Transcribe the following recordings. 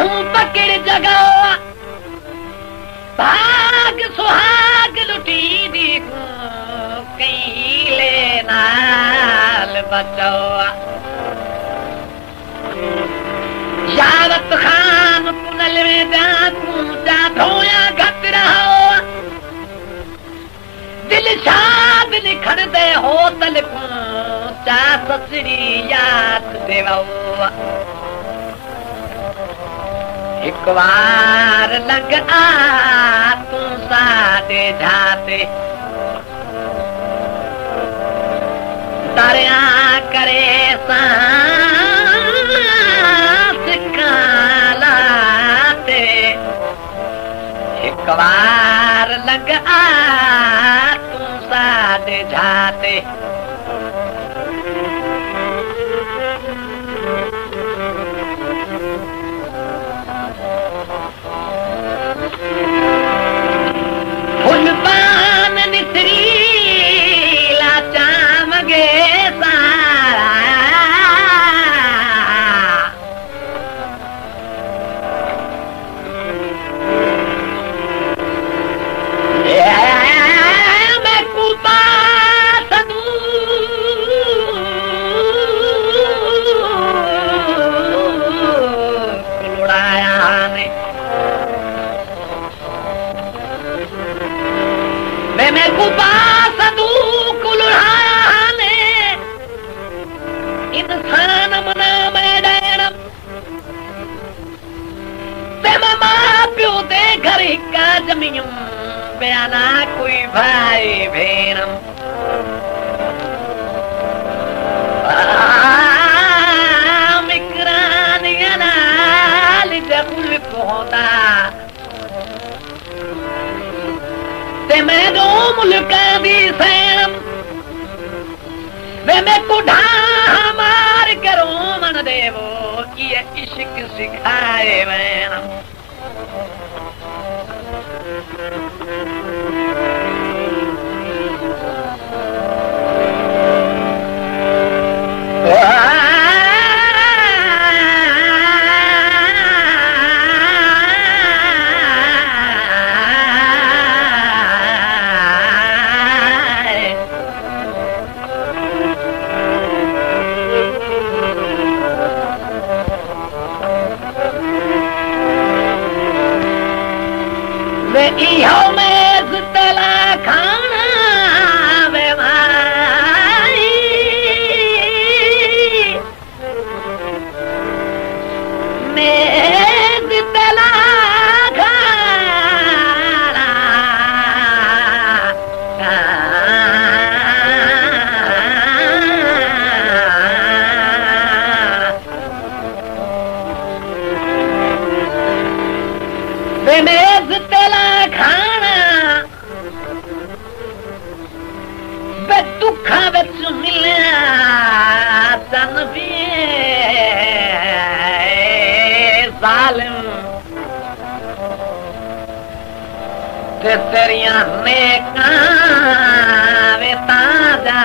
कहूं पकड़ जगह भाग सुहाग लुटी दी कैले नाल बचो यावत खान पुनल में जा धोया घट रहो दिल शाद निखड़ दे हो तल चा ससरी याद देवा एक बार लग आ तू सादे जाते दरिया करे सांस कालाते एक बार लग आ तू सादे जाते फुलबान निसरी लाचा मगे सारा मैं कुबा सनू कुलुड़ाया ने मैं कुबा सदू कुलुड़ाया ने इंसान मना मैं डैनम ते मैं मां प्यो दे घर हिक्का जमियूं बयाना कोई भाई भेनम मिकरान यनाल जबुल पहुंचा ते मैं दो मुल्का दी सैनम वे मैं कुढ़ा मार करो मन देवो ये इश्क सिखाए वैनम इहो मेज़ तला खाना वे माई मेज़ तला खाना वे मेज़ तला खाना बे दुखा विच मिलिया तन भी ज़ालिम ते तेरिया नेकां वे ताजा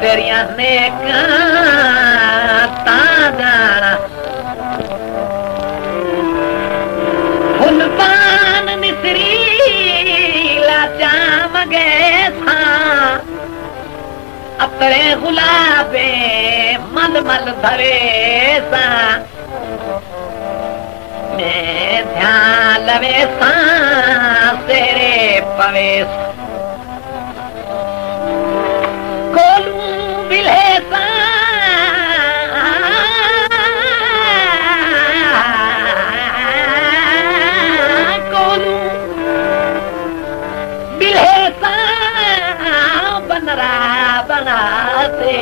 तेरिया नेकां ताजा फुलबान निसरी लाचा मगे सा अपने गुलाबे मल मल भरे सा मैं ध्यान लवे सा तेरे पवे कोलू बिले सा कोलू बिले सा बनरा बनाते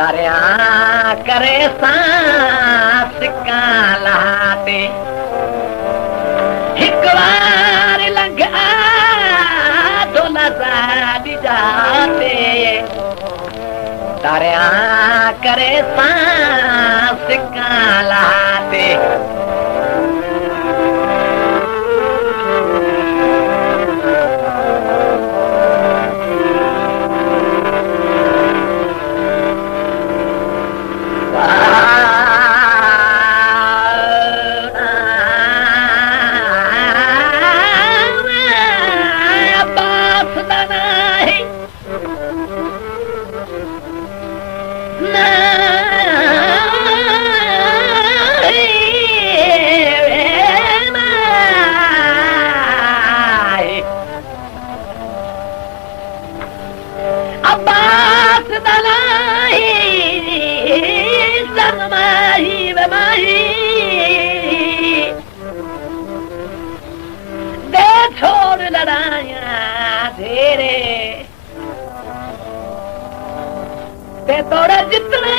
दरिया करे सांस का लाते दरिया करे सांस कालाते तोड़ा जितने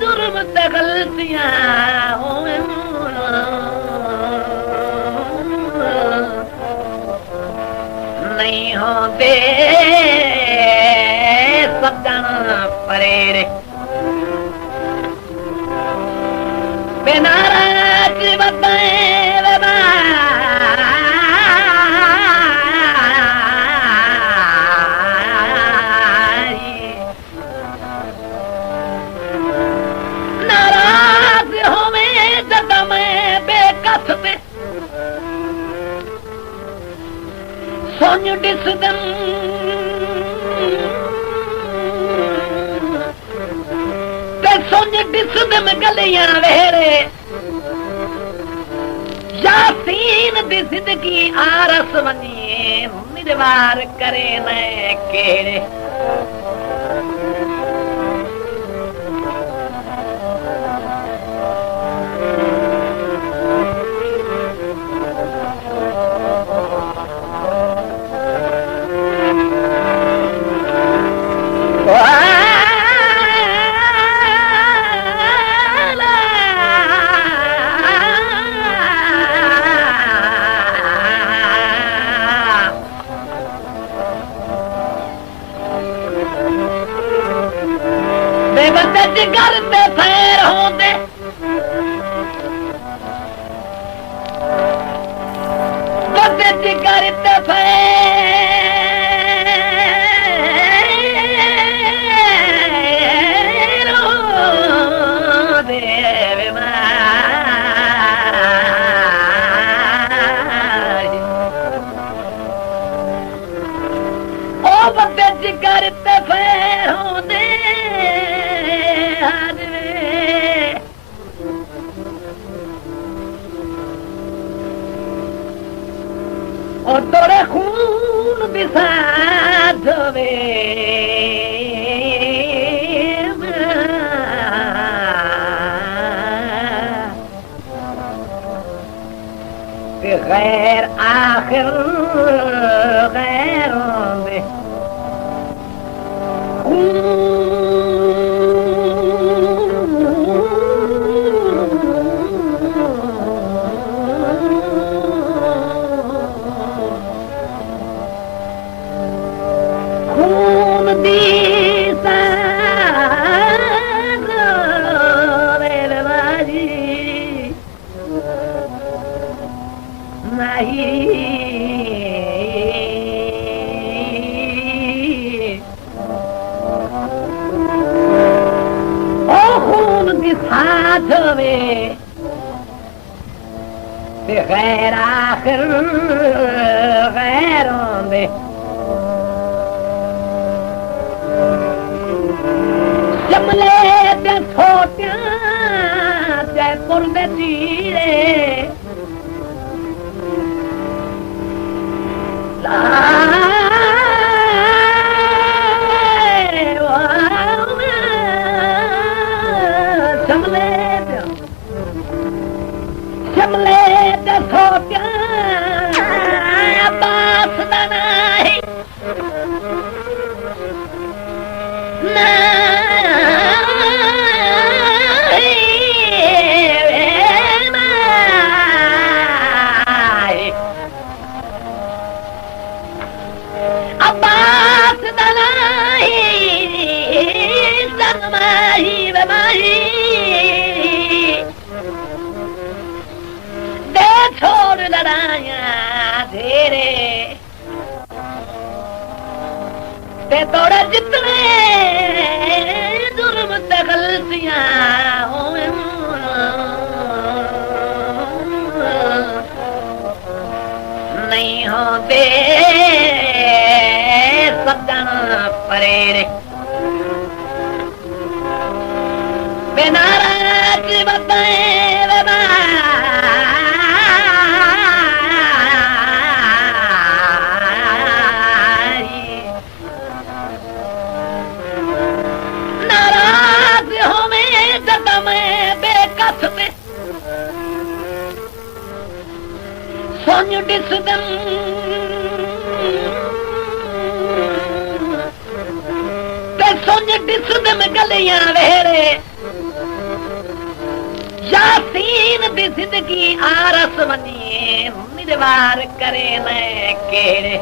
जुर्म ते गलतियां नहीं होते सब जाना परे बेनाराज बताए सोन ॾिसदम ते सोन ॾिसदम गलियां वेरे यासीन दी ज़िंदगी आरस वञे उम्मीदवार करे न कहिड़े जिगर ते फैर होंदे बदे जिगर ते फैर होंदे ओ बदे जिगर ते फैर होंदे और तोरे खून भी साथ वे गैर आखिर गैरों में गैर आखिर गैरों में शमले दे छोटियां जयपुर दे जीरे शमले दे छोटियां बास दा नहीं Abba लड़ाया धेरे ते तोड़े जितने जुर्म ते गलतियां होवे नहीं होते सज्जन परेरे बेनाराज बताए नाराज हो में जद में बेकस में सोन डिसदम ते सोन डिसदम गलियां वेरे यासीन दी जिंदगी आरस वनी निरवार करे न केड़े